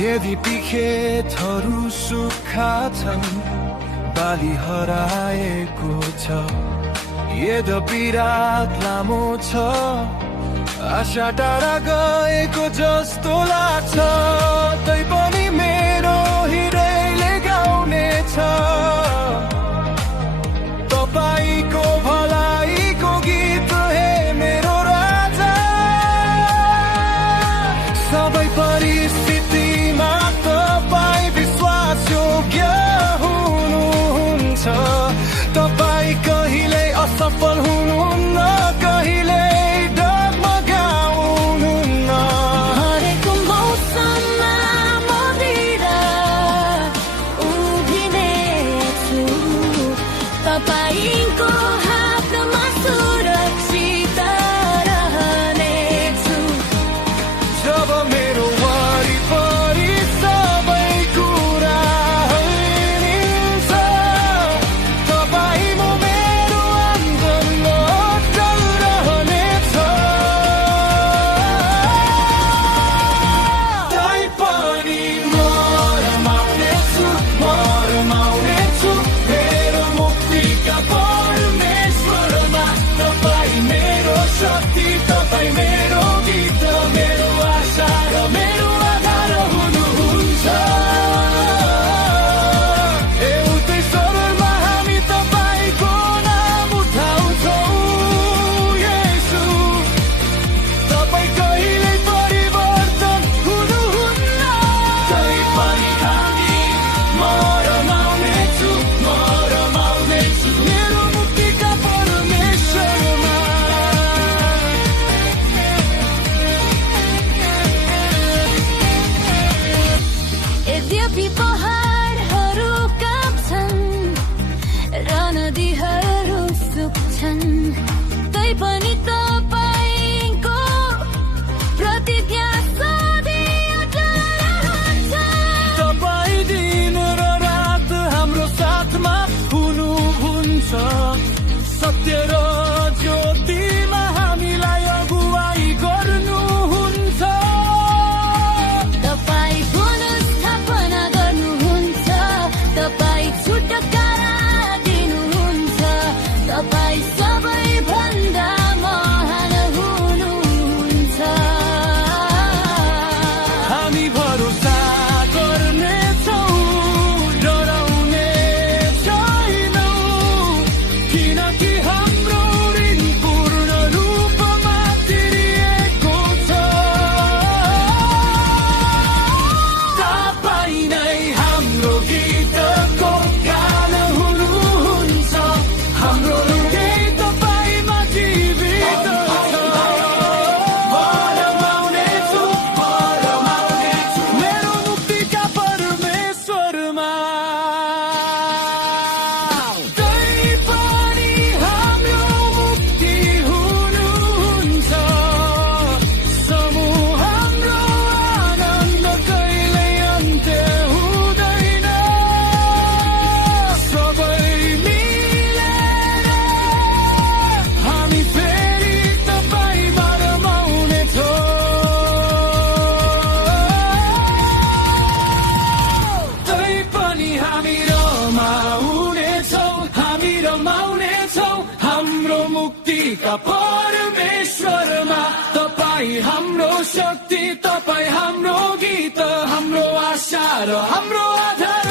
यद्यपि खेतहरू सुक्खा छन्, बाली हराएको छ, यद्यपि रात लामो छ, आशा टाढा गएको जस्तो लाग्छ। तैपनि मेरो हृदयले गाउनेछ तपाईको भलाइको गीत, हे मेरो राजा। सबै परिस्थितिमा तपाई विश्वासयोग्य हुनुहुन्छ। तपाई कहिले असफल हुनुहुन्न, कहिले तपाईको हातमा सुरक्षित रहनेछु। जब मेरो वरिपरि सबै कुरा हल्लिन्छ, तपाई म मेरो आँगनमा अटल रहनेछ। तैपनि म रमाउनेछु, म रमाउनेछु मेरो मुक्तिका परमेश्वरमा। तपाई मेरो शक्ति, तपाई मेरो गीत, मेरो आशा र मेरो आधार हुनुहुन्छ। एउटै स्वरमा हामी तपाईको नाम उठाउँछौँ, येशू। तपाई कहिल्यै परिवर्तन हुनुहुन्न। तैपनि हामी म रमाउनेछु, म रमाउनेछु मेरो मुक्तिका परमेश्वरमा। यद्यपि पहाडहरू काँप्छन् र नदीहरू सुक्छन्, तैपनि तपाईको प्रतिज्ञा सधैँ अटल रहन्छ। तपाई दिन र रात हाम्रो साथमा हुनुहुन्छ। सत्य र ज्योतिमा हामीलाई अगुवाई गर्नुहुन्छ। तपाई पुनर्स्थापना गर्नुहुन्छ, तपाई छुटकारा दिनुहुन्छ, तपाई सबैभन्दा महान हुनुहुन्छ। हामी भरोसा गर्नेछौँ, डराउने छैनौँ, किनकि हाम्रो ऋण पूर्ण रूपमा तिरिएको छ। तपाई नै हाम्रो गीतको गान हुनुहुन्छ, हाम्रो हृदय तपाईमा जीवित छ। म रमाउनेछु, म रमाउनेछु मेरो मुक्तिका परमेश्वरमा। तैपनि हाम्रो मुक्ति हुनुहुन्छ। समूह हाम्रो आनन्द कहिल्यै अन्त्य हुँदैन। सबै मिलेर हामी फेरि तपाईमा रमाउनेछौँ। तैपनि हामी रमाउनेछौँ, हामी रमाउनेछौँ हाम्रो मुक्तिका परमेश्वरमा। तपाई हाम्रो शक्ति, तपाई हाम्रो गीत, हाम्रो आशा र हाम्रो आधार